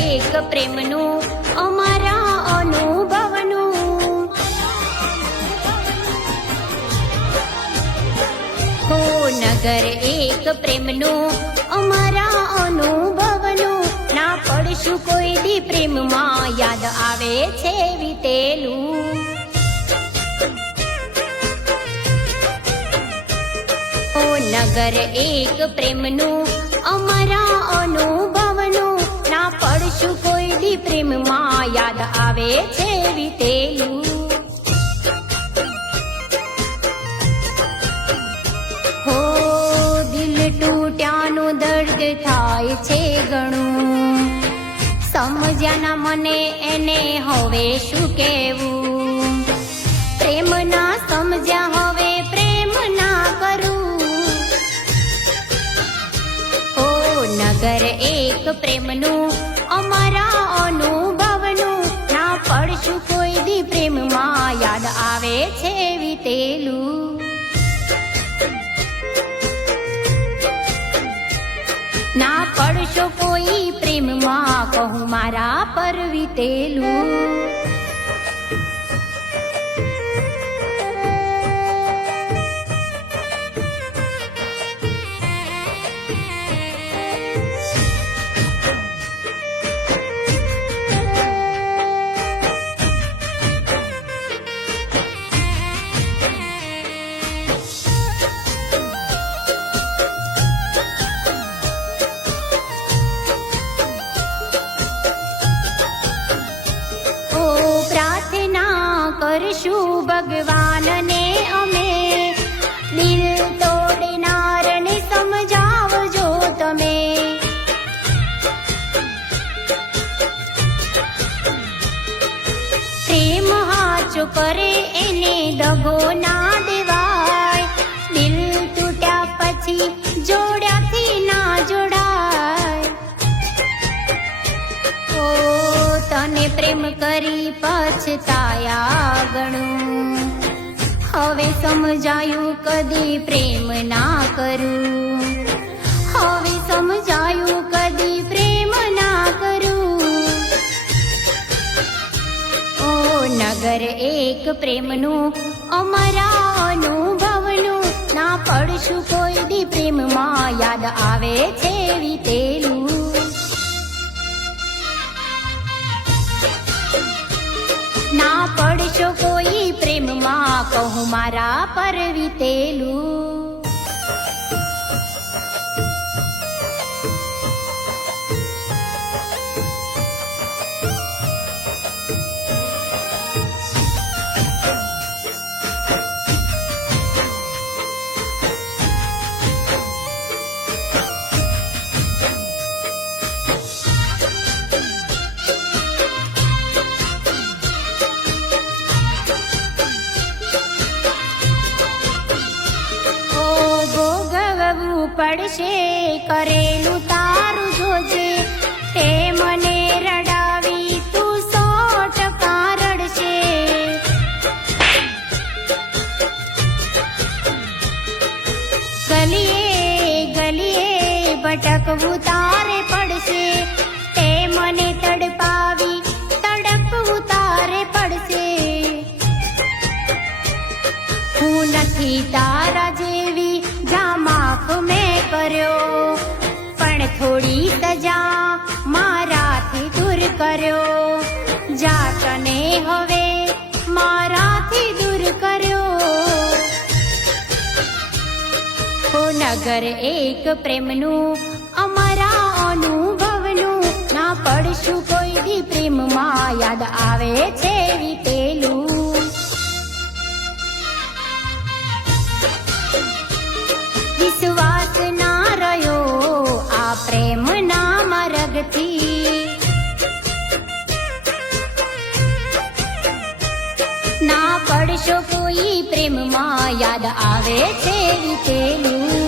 એક પ્રેમનું અમારા અનુભવનું, હો નગર એક પ્રેમનું અમારા અનુભવનું, ના પડશું કોઈ દી પ્રેમમાં, યાદ આવે છે વીતેલું. ઓ નગર એક પ્રેમનું અમારા અનુભવનું, ના પડશું કોઈ દી પ્રેમમાં, યાદ આવે છે વીતેલું. હો દિલ તૂટ્યાનું દર્દ થાય છે ઘણું, સમજ્યા ના મને એને હવે શું કહેવું. પ્રેમ ના સમજ્યા હવે પ્રેમ ના કરું. ઓ નગર એક પ્રેમનું અમારા અનુભવનું, ના પડશું કોઈ દી પ્રેમમાં, યાદ આવે છે વીતેલું. ના પડશો કોઈ પ્રેમમાં, કહું મારા પર વીતેલું. કરશું ભગવાનને અમે, દિલ તોડનારને સમજાવજો તમે. પ્રેમ હાચો કરે એને દગો ના દેવાય, દિલ તૂટ્યા પછી જોડ્યાથી ના જોડાય. ઓ તને પ્રેમ કરી પછતાયા ગણું, હવે સમજાયું કદી પ્રેમ ના કરું. હવે સમજાયું કદી પ્રેમ ના કરું. ઓ નગર એક પ્રેમનું અમારા અનુભવનું, ના પડશું કોઈ દી પ્રેમમાં, યાદ આવે છે વીતેલું. ના પડશો કોઈ પ્રેમમાં, કહું મારા પર વીતેલું. પડશે કરેલું તારું જોજે, તે મને રડાવી તું 100% રડશે. ગલીએ ગલીએ ભટકવું તારે પડશે, તે મને તડપાવી તડપવું તારે પડશે. હું નથી તારા જેવી જા માફ મેં કર્યો, પણ થોડી સજા મારાથી દૂર કર્યો. જા તને હવે મારાથી દૂર કર્યો. હો નગર એક પ્રેમનું અમારા અનુભવનું, ના પડશું કોઈ દી પ્રેમમાં, યાદ આવે છે વીતેલું. વિશ્વાસ ના રહ્યો આ પ્રેમ ના માર્ગથી, ના પડશો કોઈ પ્રેમમાં, યાદ આવે છે વીતેલું.